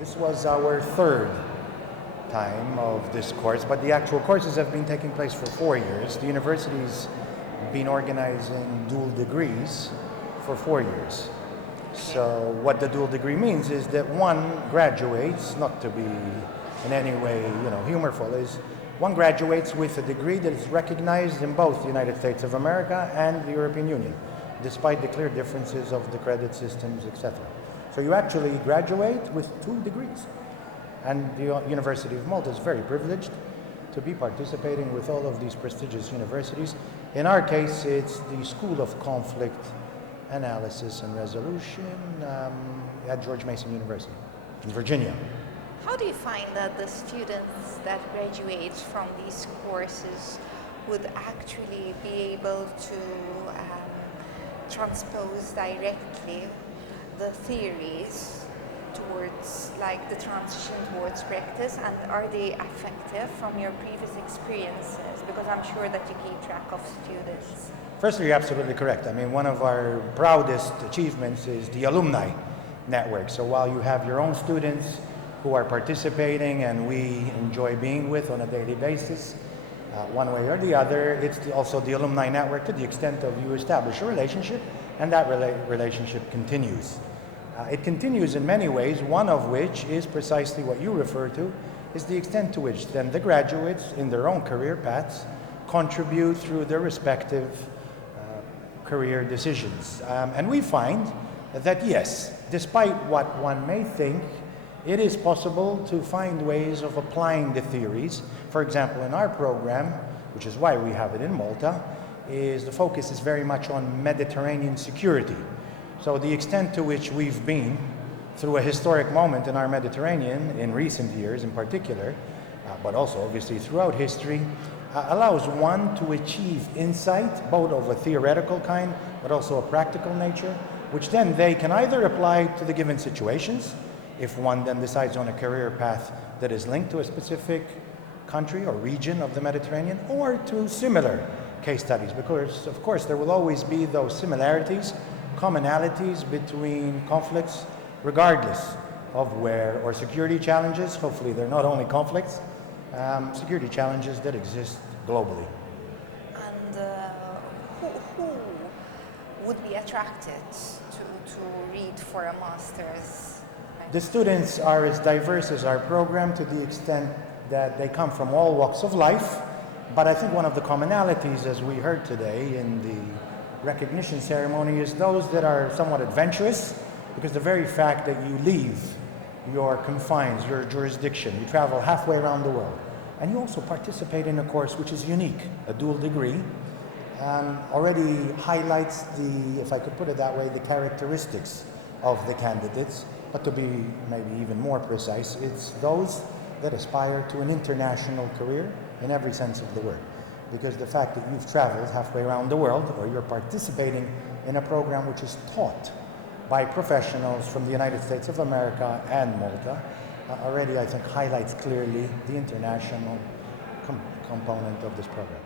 This was our third time of this course, but the actual courses have been taking place for 4 years. The university's been organizing dual degrees for 4 years. So what the dual degree means is that one graduates, not to be in any way, humorful, is one graduates with a degree that is recognized in both the United States of America and the European Union, despite the clear differences of the credit systems, etc. So you actually graduate with 2 degrees. And the University of Malta is very privileged to be participating with all of these prestigious universities. In our case, it's the School of Conflict Analysis and Resolution at George Mason University in Virginia. How do you find that the students that graduate from these courses would actually be able to transpose directly the theories towards, like, the transition towards practice, and are they effective from your previous experiences? Because I'm sure that you keep track of students. Firstly, you're absolutely correct. I mean, one of our proudest achievements is the alumni network. So while you have your own students who are participating and we enjoy being with on a daily basis, one way or the other, it's also the alumni network to the extent of you establish a relationship, and that relationship continues. It continues in many ways, one of which is precisely what you refer to, is the extent to which then the graduates in their own career paths contribute through their respective career decisions. And we find that yes, despite what one may think, it is possible to find ways of applying the theories. For example, in our program, which is why we have it in Malta, the focus is very much on Mediterranean security. So the extent to which we've been through a historic moment in our Mediterranean, in recent years in particular, but also obviously throughout history, allows one to achieve insight, both of a theoretical kind, but also a practical nature, which then they can either apply to the given situations, if one then decides on a career path that is linked to a specific country or region of the Mediterranean, or to similar case studies, because of course there will always be those similarities, commonalities between conflicts, regardless of where, or security challenges, hopefully they're not only conflicts, security challenges that exist globally. And who would be attracted to read for a master's? The students are as diverse as our program to the extent that they come from all walks of life, but I think one of the commonalities, as we heard today in the recognition ceremony, is those that are somewhat adventurous, because the very fact that you leave your confines, your jurisdiction, you travel halfway around the world, and you also participate in a course which is unique, a dual degree, already highlights the, if I could put it that way, the characteristics of the candidates. But to be maybe even more precise, it's those that aspire to an international career in every sense of the word. Because the fact that you've traveled halfway around the world, or you're participating in a program which is taught by professionals from the United States of America and Malta, already I think highlights clearly the international component of this program.